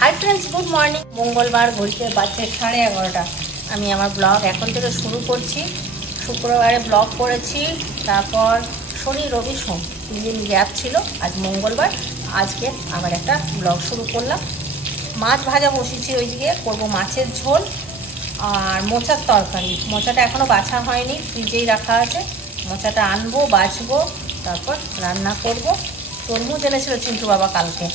Hi friends good morning. मंगलवार घड़ते बाजे 11:30। আমি আমার ব্লগ এখন থেকে শুরু করছি। শুক্রবারে ব্লগ করেছি, তারপর শনি রবি সোম 3 দিন গ্যাপ ছিল। আজ মঙ্গলবার, আজকে আবার একটা ব্লগ শুরু করলাম। মাছ ভাজা বসিয়েছি, ওইদিকে করবো মাছের ঝোল আর মোচার তরকারি। মোচাটা এখনও বাছা হয়নি, ফ্রিজেই রাখা আছে। মোচাটা আনবো, বাছবো, তারপর রান্না করব। তরমুজ এনেছিল চিন্টু বাবা কালকে,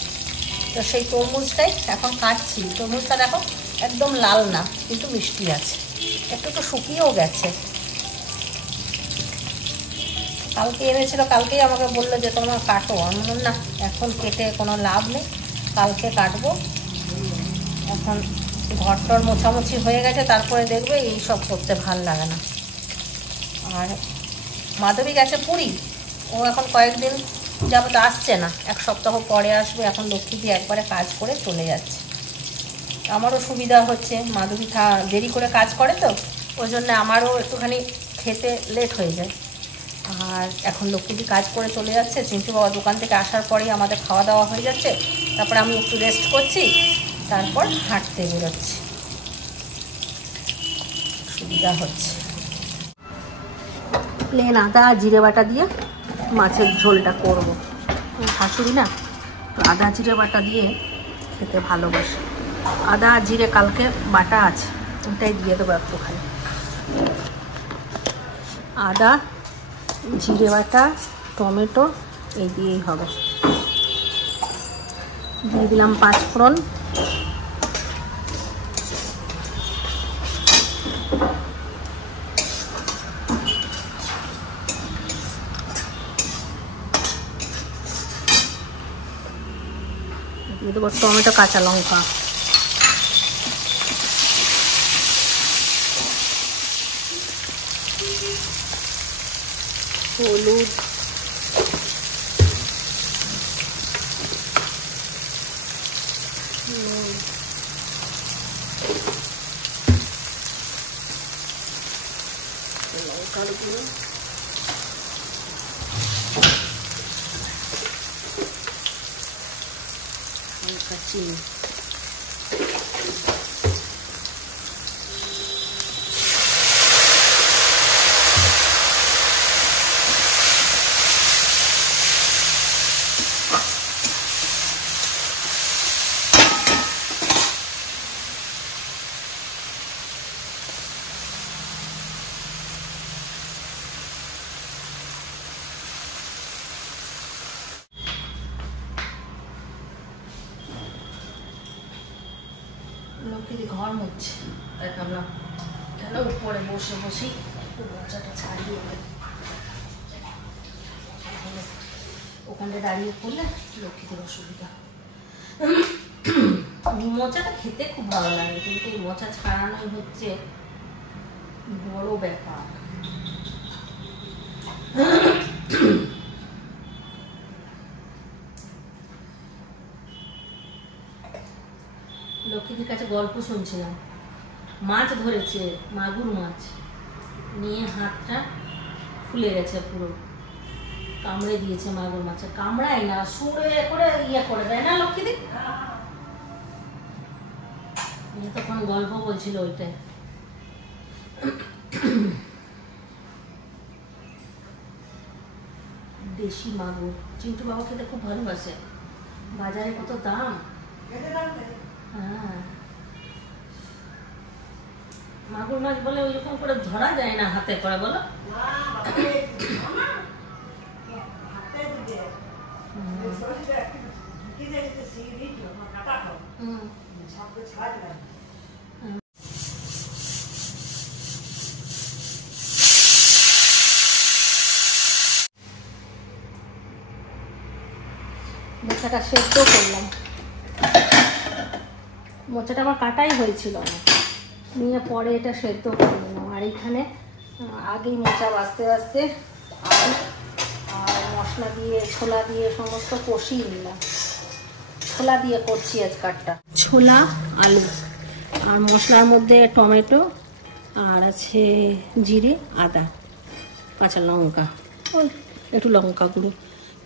তো সেই তরমুজটাই এখন কাটছি। তরমুজটা দেখো একদম লাল না, কিন্তু মিষ্টি আছে, একটু তো শুকিয়েও গেছে। কালকে এনেছিল, কালকেই আমাকে বললো যে তোমার কাটো। আমি বললাম না, এখন কেটে কোনো লাভ নেই, কালকে কাটবো। এখন ঘরটর মোছামুছি হয়ে গেছে, তারপরে দেখবে এই সব করতে ভাল লাগে না। আর মাধবী গেছে পুরী, ও এখন কয়েকদিন যাবত আসছে না, 1 সপ্তাহ পরে আসবে। এখন লক্ষ্মীদি একবারে কাজ করে চলে যাচ্ছে। আমারও সুবিধা হচ্ছে, মাধবী দেরি করে কাজ করে, তো ওই জন্য আমারও একটুখানি খেতে লেট হয়ে যায়। আর এখন লক্ষ্মীদি কাজ করে চলে যাচ্ছে, চিন্টু বাবা দোকান থেকে আসার পরেই আমাদের খাওয়া দাওয়া হয়ে যাচ্ছে। তারপর আমি একটু রেস্ট করছি, তারপর হাঁটতে বেরোচ্ছি, সুবিধা হচ্ছে। প্লেন আদা জিরে বাটা দিয়ে মাছের ঝোলটা করব। শাশুড়ি না আদা জিরে বাটা দিয়ে খেতে ভালোবাসে। আদা জিরে কালকে বাটা আছে, ওটাই দিয়ে দেবো একটুখানি। আদা জিরে বাটা টমেটো এই দিয়েই হবে। দিয়ে দিলাম 5 ফোড়ন, দিয়ে দেবো টমেটো কাঁচা লঙ্কা, হলুদ, লঙ্কার গুঁড়ো, হালকা চিনি। লক্ষ্মীদি ঘর মুছছে, তাই ভাবলাম কেন উপরে বসে বসেই একটু মোচাটা ছাড়িয়ে দেয়। ওখানে দাঁড়িয়ে পড়লে লক্ষ্মীদের অসুবিধা। মোচাটা খেতে খুব ভালো লাগে, কিন্তু এই মোচা ছাড়ানোই হচ্ছে বড় ব্যাপার। লক্ষ্মীদের কাছে গল্প শুনছিলাম। মাছ ধরেছে, মাগুর মাছ নিয়ে হাতটা ফুলে গেছে, পুরো কামড়ে দিয়েছে। মাগুর মাছে কামড়ায় না, সুরে করে ইয়ে করে দেয় না লক্ষ্মীদি। তখন গল্প বলছিল ওইটাই। দেশি মাগুর চিন্টু বাবা খেতে খুব ভালোবাসে। বাজারে কত দাম। হ্যাঁ, মাগুর মাছ বলে ওইরকম করে ধরা যায় না হাতে করে, বলো। মোচাটা সেদ্ধ করলাম। মোচাটা আমার কাটাই হয়েছিল না, নিয়ে পরে এটা সেদ্ধ করে নিলাম। আর এখানে আগেই মোচা বাছতে বাছতে আলু আর মশলা দিয়ে ছোলা দিয়ে সমস্ত কষিয়ে নিলাম। ছোলা দিয়ে করছি আজ কাটটা, ছোলা আলু আর মশলার মধ্যে টমেটো আর আছে জিরে আদা কাঁচা লঙ্কা, ওই একটু লঙ্কা গুঁড়ো,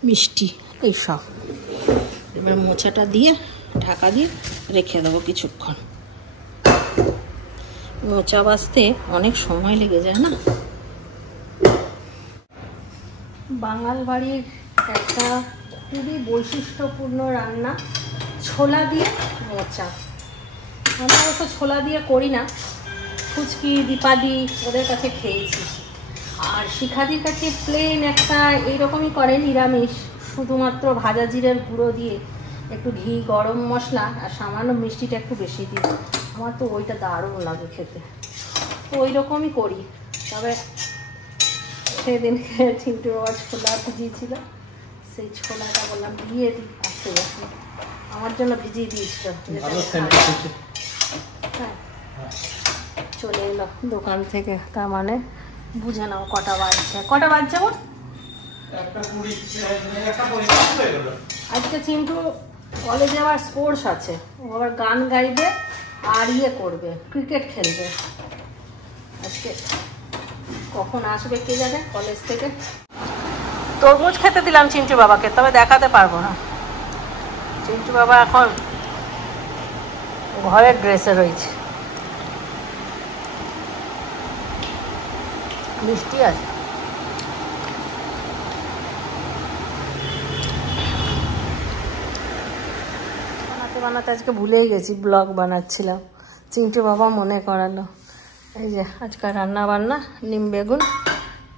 মিষ্টি, এই সব। এবার মোচাটা দিয়ে ঢাকা দিয়ে রেখে দেবো কিছুক্ষণ। মোচা বাছতে অনেক সময় লেগে যায় না। বাঙাল বাড়ির একটা খুবই বৈশিষ্ট্যপূর্ণ রান্না ছোলা দিয়ে মোচা। আমরা অবশ্য ছোলা দিয়ে করি না, ফুচকি দীপাদি ওদের কাছে খেয়েছি। আর শিখাদির কাছে প্লেন একটা এইরকমই করে নিরামিষ, শুধুমাত্র ভাজা জিরের গুঁড়ো দিয়ে একটু ঘি, গরম মশলা আর সামান্য মিষ্টিটা একটু বেশি দিই। আমার তো ওইটা দারুণ লাগে খেতে, তো ওই রকমই করি। তবে সেদিনকে চিন্টু বাবা ছোলা ভিজিয়েছিল, সেই ছোলাটা বললাম দিয়ে দিই আসতে বসে, আমার জন্য ভিজিয়ে দিয়েছিল। হ্যাঁ, চলে এলো দোকান থেকে, তার মানে বুঝে নাও কটা বাজছে। কটা বাজছে ওর? আজকে চিন্টু কলেজে আবার স্পোর্টস আছে, ও আবার গান গাইবে আর করবে, ক্রিকেট খেলবে। আজকে কখন আসবে কে জানে কলেজ থেকে। তরমুজ খেতে দিলাম চিন্টু বাবাকে, তবে দেখাতে পারবো না। চিন্টু বাবা এখন ঘরের ড্রেসে রয়েছে। বৃষ্টি আছে, বানাতে আজকে ভুলেই গেছি, ব্লগ বানাচ্ছিলাম, চিন্টু বাবা মনে করালো। এই যে আজকাল রান্না বান্না, নিম বেগুন,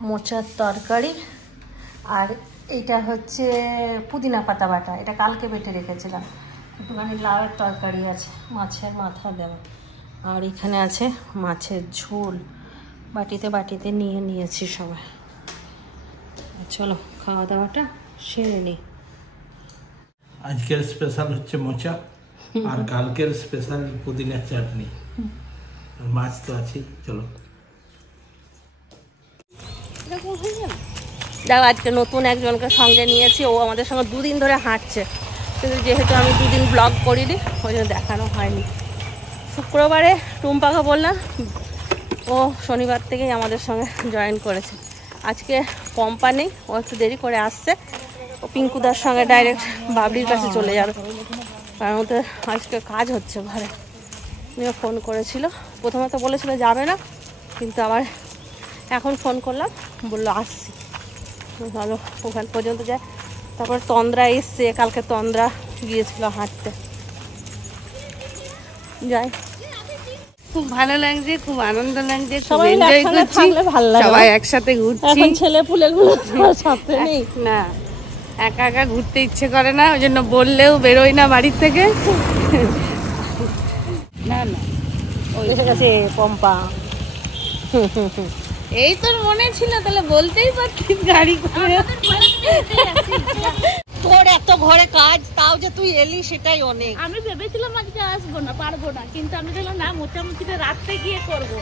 মোচার তরকারি, আর এইটা হচ্ছে পুদিনা পাতা বাটা, এটা কালকে বেটে রেখেছিলাম। একটুখানি লাউয়ের তরকারি আছে, মাছের মাথা দেওয়া, আর এখানে আছে মাছের ঝোল। বাটিতে বাটিতে নিয়ে নিয়েছি সবাই। চলো খাওয়া দাওয়াটা সেরে নিই। আজকের স্পেশাল হচ্ছে মোচা, আর কালকের স্পেশাল পুদিনার চাটনি, মাছ তো আছেই। চলো দেখো, আজকে নতুন একজনকে সঙ্গে নিয়েছি, ও আমাদের সঙ্গে 2 দিন ধরে হাঁটছে, কিন্তু যেহেতু আমি 2 দিন ব্লগ করিনি ওই জন্য দেখানো হয়নি। শুক্রবারে টুম্পাকে বললাম, ও শনিবার থেকেই আমাদের সঙ্গে জয়েন করেছে। আজকে পম্পা নেই, ও একটু দেরি করে আসছে, ও পিঙ্কুদার সঙ্গে ডাইরেক্ট বাবলির কাছে চলে যাবে, কারণ ওদের আজকে কাজ হচ্ছে ঘরে। নিয়ে ফোন করেছিল, প্রথমে তো বলেছিল যাবে না, কিন্তু আবার এখন ফোন করলাম, বললো আসছি। ভালো, ওখান পর্যন্ত যায়। তারপর তন্দ্রা এসছে, কালকে তন্দ্রা গিয়েছিল হাঁটতে। যাই, খুব ভালো লাগছে, খুব আনন্দ লাগছে, সবাই একসাথে থাকলে ভালো লাগে, সবাই একসাথে ঘুরছি। এখন ছেলে পুলেগুলো সাথে নেই না, একা একা ঘুরতে ইচ্ছে করে না, ওই জন্য বললেও বেরোই না বাড়ির থেকে। না না, এসে গেছে পম্পা। এই তোর মনে ছিল, তাহলে বলতেই পারতিস গাড়ি করে। তোর এত ঘরে কাজ, তাও যে তুই এলি সেটাই অনেক। আমি ভেবেছিলাম আজকে আসবো না, পারবো না, কিন্তু আমি দেখলাম না, মোটামুটিতে রাত্রে গিয়ে করবো।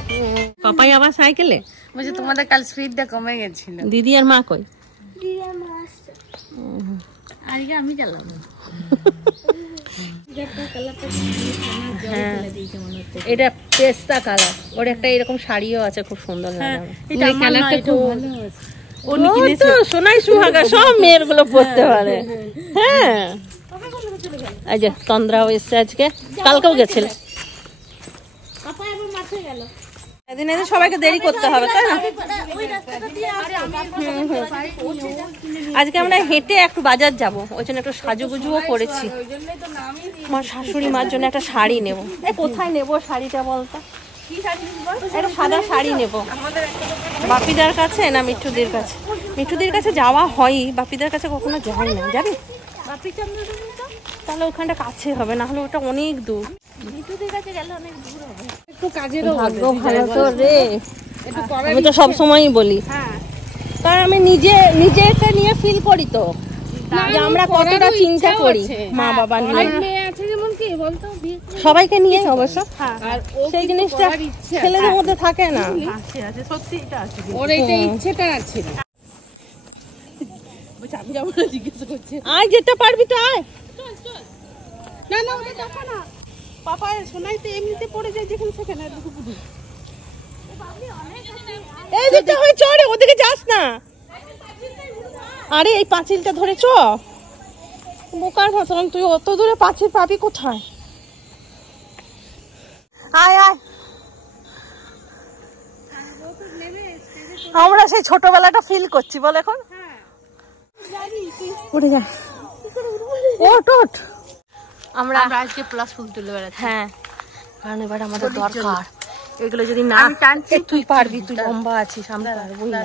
পাপাই আবার সাইকেলে। বলছি তোমাদের কাল স্পিডটা কমে গেছিল। দিদি আর মা কই? আজকে আমি চালাবো। এটা পেস্তা কালার, ওর একটা এরকম শাড়িও আছে, খুব সুন্দর লাগে। এটা কালারটা খুব ভালো আছে। ও তো সোনাই সুহাগা সব মেয়ের গুলো পড়তে পারে। হ্যাঁ, এই যে তন্দ্রাও এসছে আজকে, কালকেও গেছিল। এদিন এদিন সবাইকে দেরি করতে হবে, তাই না? আজকে আমরা হেঁটে একটু বাজার যাব, ওই জন্য একটু সাজুগুজুও করেছি। আমার শাশুড়ি মার জন্য একটা শাড়ি নেব। কোথায় নেব শাড়িটা বলতো? একটা সাদা শাড়ি নেব। বাপিদার কাছে না মিঠুদির কাছে? মিঠুদির কাছে যাওয়া হয়ই, বাপিদার কাছে কখনো যাই না। যাবি? তাহলে ওখানটা কাছে হবে, না হলে ওটা অনেক দূর। ভাগ্য ভালো তো রে, আমি তো সবসময়ই বলি, কারণ আমি নিজেকে নিয়ে ফিল করি তো, যে আমরা কতটা চিন্তা করি মা বাবা নিয়ে, সবাইকে নিয়ে অবশ্য। সেই জিনিসটা ছেলেদের মধ্যে থাকে না। আয়, যেতে পারবি তো আয়। না না, ওটা দেখো না, পাপা সোনাই তো এমনিতে পড়ে যায় যেখানে সেখানে। এই দিকটা হয়ে চড়ে, ওদিকে যাস না। আরে এই পাঁচিলটা ধরে চ। বোকার মতন তুই অত দূরে পাখির পাবি কোথায়? আয় আয়, আমরা সেই ছোটবেলাটা ফিল করছি বল এখন। উঠে যা, ওঠ ওঠ। আমরা আজকে প্লাস ফুল তুলে বেড়াচ্ছি। হ্যাঁ, কারণ এবার আমাদের দরকার এগুলো। যদি না টানছি, তুই পারবি, তুই লম্বা আছিস, আমি পারবো না।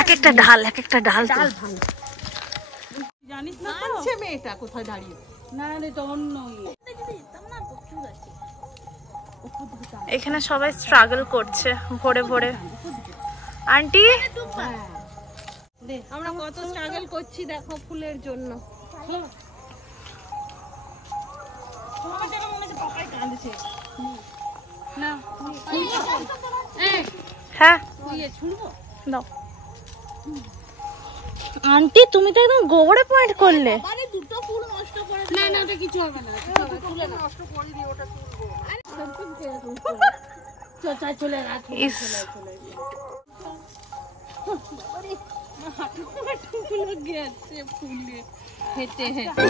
এক একটা ঢাল, এক একটা ঢাল জানিস না মেয়েটা কোথায় দাঁড়িয়ে? না রে, তো অন্য এখানে সবাই স্ট্রাগল করছে ভোরে ভোরে। আন্টি আমরা কত স্ট্রাগল করছি দেখো ফুলের জন্য। হ্যাঁ দাও। আন্টি তুমি তো একদম গোবরে পয়েন্ট করলে। দুটো ফুল নষ্ট করে না, না ওটা কিছু হবে না, তুলে নষ্ট করে দিই, ওটা তুলবো। চলে গেছে ফুলে হেঁটে হেঁটে।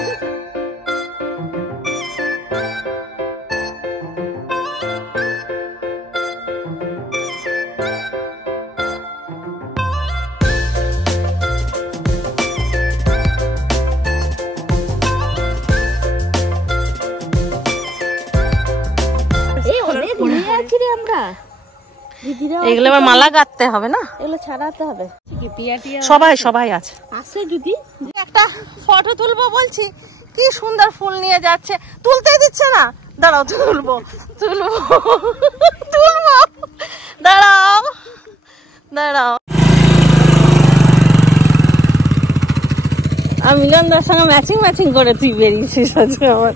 এগুলো আবার মালা গাঁথতে হবে না, এগুলো ছাড়াতে হবে। সবাই সবাই আছে। আসে যদি একটা ফটো তুলবো বলছি, কি সুন্দর ফুল নিয়ে যাচ্ছে, তুলতেই দিচ্ছে না। দাঁড়াও, তুলবো তুলবো তুলবো, দাঁড়াও দাঁড়াও। আমি মিলনদার সঙ্গে ম্যাচিং ম্যাচিং করে তুই বেরিয়েছিস আজকে আমার।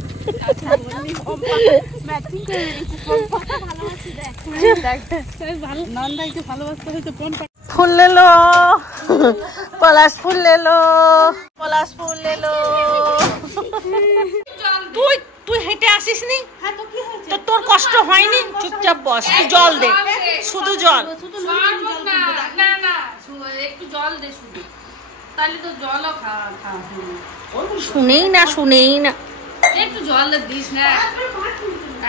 ফুল লেলো, পলাশ ফুল লেলো, পলাশ ফুল লেলো। তুই তুই হেঁটে আসিস নি তো তোর কষ্ট হয়নি? চুপচাপ বস, তুই জল দে, শুধু জল। একটু জল দে শুধু, তাহলে তো জলও শুনেই না, শুনেই না, একটু জল দিস না,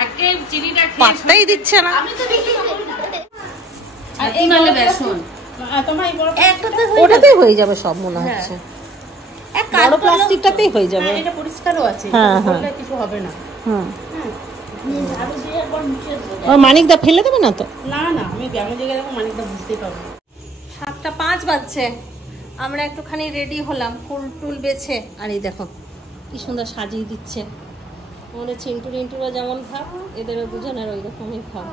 একে চিনিটা পাত্তাই দিচ্ছে না। ওটাতেই হয়ে যাবে সব মনে হচ্ছে, বড় প্লাস্টিকটাতেই হয়ে যাবে। এটা পরিষ্কারও আছে, কিছু হবে না। মানিকদা ফেলে দেবে না তো? না না, আমি ব্যায়ামের জায়গায় দেখো মানিকদা বুঝতেই পারবো। 7:05 বাজছে, আমরা একটুখানি রেডি হলাম ফুল টুল বেছে। আর এই দেখো কি সুন্দর সাজিয়ে দিচ্ছে। আমাদের চিন্টু রিন্টুরা যেমন ভাব, এদেরও দুজনের ওই রকমই ভাব।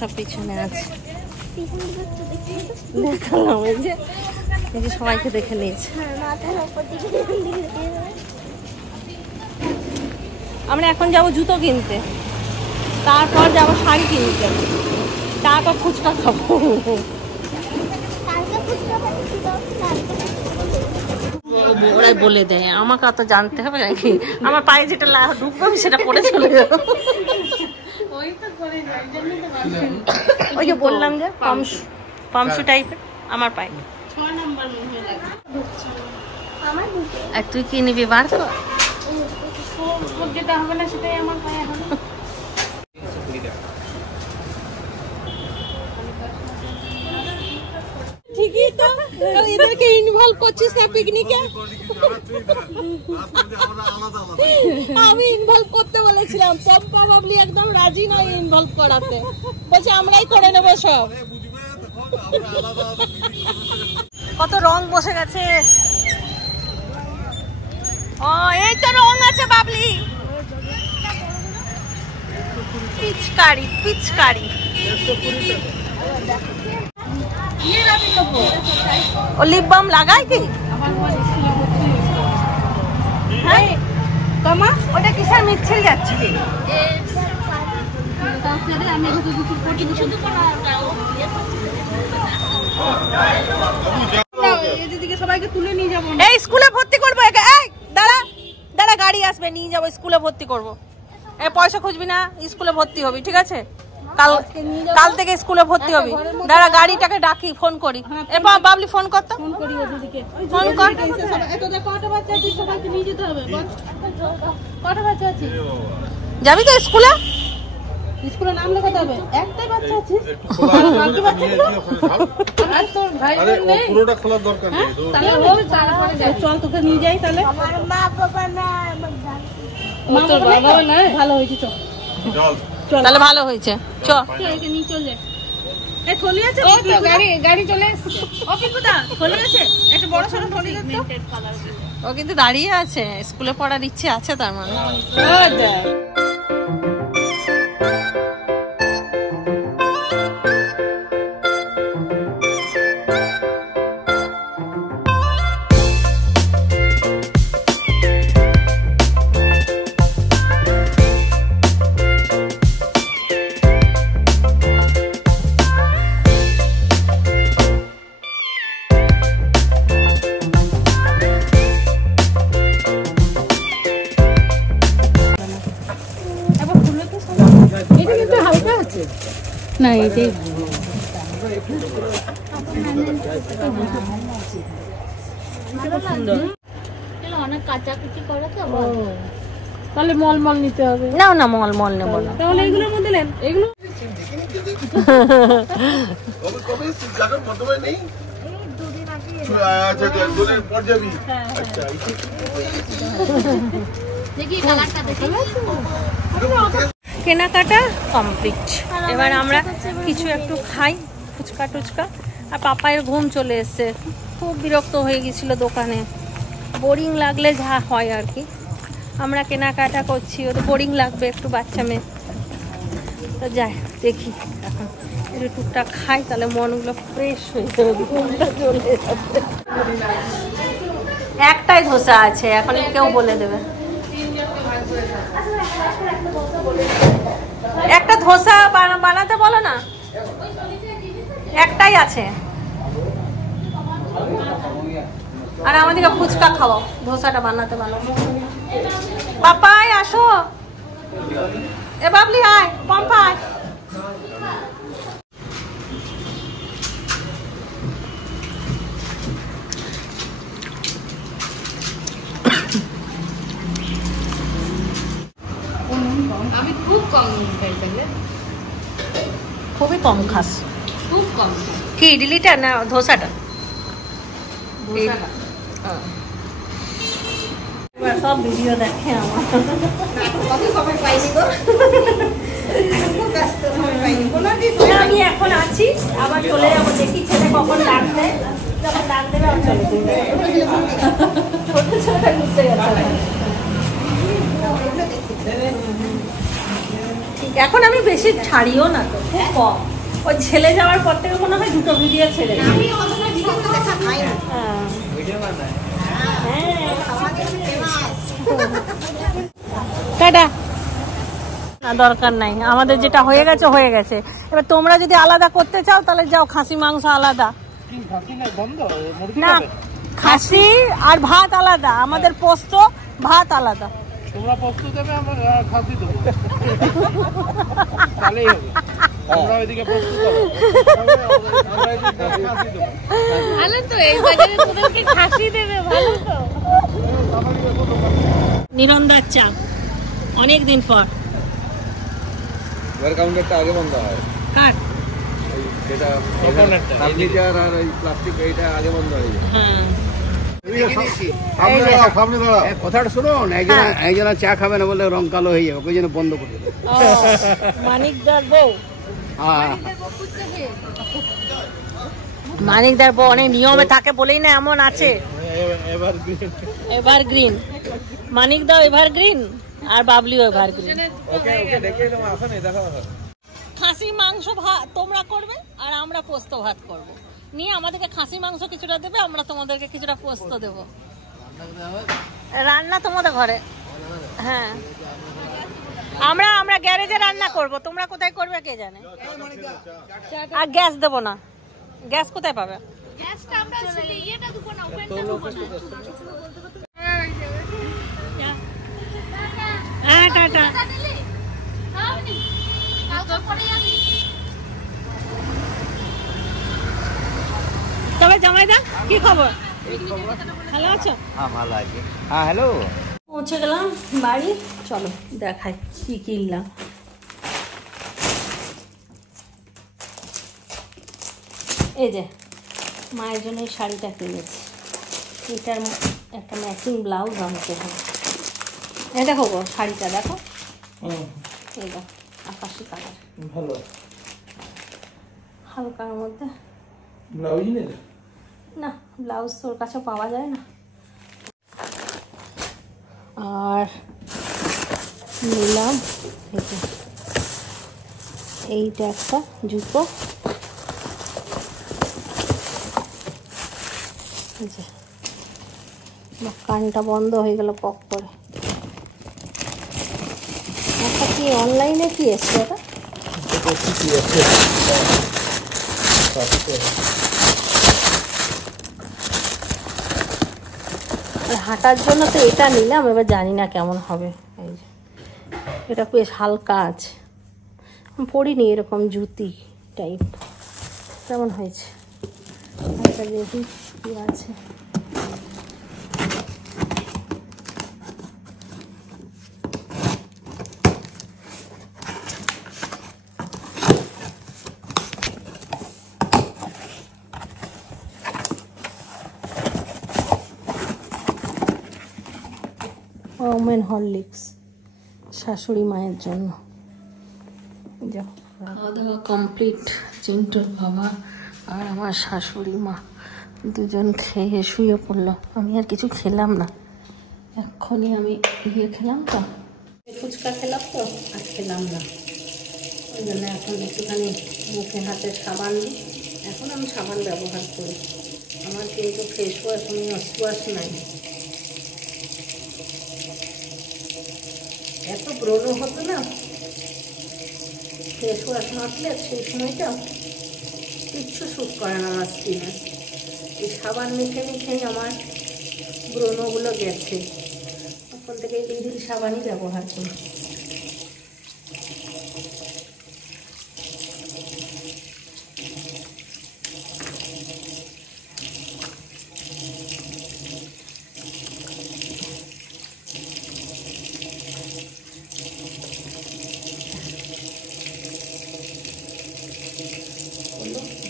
সব পিছনে আছে, দেখালাম এই যে সবাইকে দেখে নিয়েছে। আমরা এখন যাব জুতো কিনতে, তারপর যাব শাড়ি কিনতে, তারপর ফুচকা খাবো। ওরাই বলে দেয়, আমাকে অত জানতে হবে নাকি? আমার পায়ে যেটা ঢুকবো আমি সেটা পরে চলে যাবো। ওই যে বললাম যে পামসু টাইপের আমার পায়ে। 6 নাম্বার মনে হয় লাগে। আর তুই কি নিবি বার কর? যেটা হবে না সেটাই আমার পায়ে হবে। ঠিকই তো, এদেরকে ইনভলভ করছিস না পিকনিকে। আমি ইনভলভ করতে বলেছিলাম, পম্পা বাবলি একদম রাজি নয় ইনভলভ করাতে, বলছে আমরাই করে নেবো সব। কত রং বসে গেছে। ও এই তো রং আছে বাবলি, পিচকারি পিচকারি। ও লিপ বাম লাগায় কি? হ্যাঁ, মামা ওটা কিসের মিছিল যাচ্ছে? এই স্কুলে ভর্তি করবো একে। এই দাঁড়া দাঁড়া, গাড়ি আসবে নিয়ে যাবো, স্কুলে ভর্তি করবো। এই পয়সা খুঁজবি না, স্কুলে ভর্তি হবি, ঠিক আছে? কাল থেকে স্কুলে ভর্তি হবি। দাঁড়া গাড়িটাকে ডাকি, ফোন করি। এবার বাবলি ফোন কর তো, ফোন কর। যাবি তো স্কুলে? স্কুলে নাম লেখাতে হবে। একটাই বাচ্চা আছে, বাকি বাচ্চাগুলো আর তোর ভাই নেই, পুরোটা খোলার দরকার নেই। তাহলে চল তোকে নিয়ে যাই। তাহলে আমার মা বাবা না, আমার তোর বাবা না, ভালো হয়েছে। চল চল, তাহলে ভালো হয়েছে। চল একে নিয়ে চল যা। এই থলি আছে? ও তো গাড়ি চলে এসেছে। ও পিকুদা থলি আছে? একটা বড় সরো থলি দে তো। ও কিন্তু দাঁড়িয়ে আছে, স্কুলে পড়ার ইচ্ছে আছে তার মানে। ও দেখ না, এটাই অনেক কাচাকুচি করে তো। তাহলে মলমল নিতে হবে। না না, মলমল নেবো না। তাহলে এগুলোর মধ্যে নেন। এগুলো কেনাকাটা কমপ্লিট। এবার আমরা কিছু একটু খাই, ফুচকা টুচকা। আর পাপায়ের ঘুম চলে এসছে, খুব বিরক্ত হয়ে গেছিল দোকানে। বোরিং লাগলে যা হয় আর কি। আমরা কেনাকাটা করছি, ও তো বোরিং লাগবে একটু, বাচ্চা মেয়ে তো। যাই দেখি এখন একটু টুকটাক খাই, তাহলে মনগুলো ফ্রেশ হয়ে যাবে, ঘুমটা চলে যাবে। একটাই ধোসা আছে, এখন কেউ বলে দেবে। একটা ধোসা বানাতে বলো না, একটাই আছে। আর আমাদেরকে ফুচকা খাওয়াও, ধোসাটা বানাতে বলো। পাপাই আসো, এ বাবলি আয়, পম্পা আয়। আমি খুব কম খাই, খুবই কম খাস। খুব কম। কি ইডলিটা না ধোসাটা? সব ভিডিও দেখে আমার, সময় পাইনি গো। আমি এখন আছি, আবার চলে যাবো। দেখি ছেলে কখন ডাক দেয়, যখন ডাক দেবে আমি চলে যাবো। ছোট ছেলেটা ঘুরতে গেছে। এখন আমি বেশি ছাড়িও না তো, খুব কম। ওই ছেলে যাওয়ার পর থেকে মনে হয় দুটো ভিডিও ছেড়ে দিই। টাটা। না দরকার নাই, আমাদের যেটা হয়ে গেছে হয়ে গেছে। এবার তোমরা যদি আলাদা করতে চাও তাহলে যাও, খাসি মাংস আলাদা না, খাসি আর ভাত আলাদা, আমাদের পোস্ত ভাত আলাদা। তোমরা পোস্ত দেবে, আমরা খাসি দেবো, তাহলেই হবে। তোমরা ওইদিকে পোস্ত দাও, আমরা এদিকে খাসি দেবো। ভালো তো, এই বাজারে তোদেরকে খাসি দেবে, ভালো তো। নিরন্দার চা অনেকদিন পর। ওয়ার কাউন্টারটা আগে বন্ধ হয়। কাট যেটা ফার্নিচার আর এই প্লাস্টিক, এইটা আগে বন্ধ হয়ে যায়। হ্যাঁ, কথাটা শুনুন, একজন চা খাবে না বলে রং কালো হয়ে যাবে, ওই জন্য বন্ধ করে দেবে। মানিকদার বউ, হ্যাঁ, মানিকদার বউ অনেক নিয়মে থাকে বলেই না এমন আছে। এভারগ্রিন, মানিকদাও এভারগ্রিন আর বাবলিও এভারগ্রিন। খাসি মাংস ভাত তোমরা করবে আর আমরা পোস্ত ভাত করব। নিয়ে আমাদেরকে খাসি মাংস কিছুটা দেবে, আমরা তোমাদেরকে কিছুটা পোস্ত দেবো। রান্না তোমাদের ঘরে। হ্যাঁ আমরা গ্যারেজে রান্না করব, তোমরা কোথায় করবে কে জানে। আর গ্যাস দেবো না, গ্যাস কোথায় পাবে? গ্যাসটা আমরা ইয়েটা দেবো না, ওভেনটা দেবো না। হ্যাঁ টাটা। তবে জামাইদা কি খবর? ভালো আছো? হ্যাঁ ভালো আছি। হ্যাঁ হ্যালো। পৌঁছে গেলাম বাড়ি, চলো দেখাই কি কিনলাম। এই যে মায়ের জন্য এই শাড়িটা কিনেছি, এটার একটা ম্যাচিং ব্লাউজ আনতে হবে। এই দেখো গো শাড়িটা দেখো, এই দেখো আকাশি কালার, ভালো হালকার মধ্যে। ব্লাউজ নেই না ব্লাউজ তোর কাছে পাওয়া যায় না। আর নিলাম এইটা একটা জুতো, কানটা বন্ধ হয়ে গেল পক করে। একটা কি অনলাইনে কি এসছে এটা? হাঁটার জন্য তো এটা নিলাম, এবার জানি না কেমন হবে। এই যে এটা বেশ হালকা আছে, পরিনি এরকম জুতি টাইপ, কেমন হয়েছে? আচ্ছা দেখি কি আছে। ওমেন হরলিক্স শাশুড়ি মায়ের জন্য। খাওয়া দাওয়া কমপ্লিট, চিন্টুর বাবা আর আমার শাশুড়ি মা দুজন খেয়ে শুয়ে পড়লো। আমি আর কিছু খেলাম না, এক্ষুনি আমি খেলাম তো, ফুচকা খেলাম তো আর খেলাম না, ওই জন্য এখন একটুখানি মুখে হাতে সাবান দিই। এখন আমি সাবান ব্যবহার করি, আমার কিন্তু ফেস ওয়াশ ওয়াশ নাই। এত ব্রণ হতো না ফেস ওয়াশ মাখলে, সেই সময়টা কিচ্ছু শ্যুট করে না আমার স্কিনে। এই সাবান মেখে মেখেই আমার ব্রণগুলো গেছে, তখন থেকে লিরিল সাবানই ব্যবহার করি।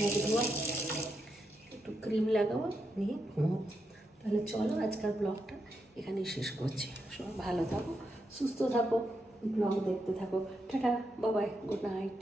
মুখ ধোয়া, একটু ক্রিম লাগাবো, নিয়ে ঘুমো। তাহলে চলো আজকাল ব্লগটা এখানেই শেষ করছি। সবাই ভালো থাকো, সুস্থ থাকো, ব্লগ দেখতে থাকো। টাটা, বাবাই, গুড নাইট।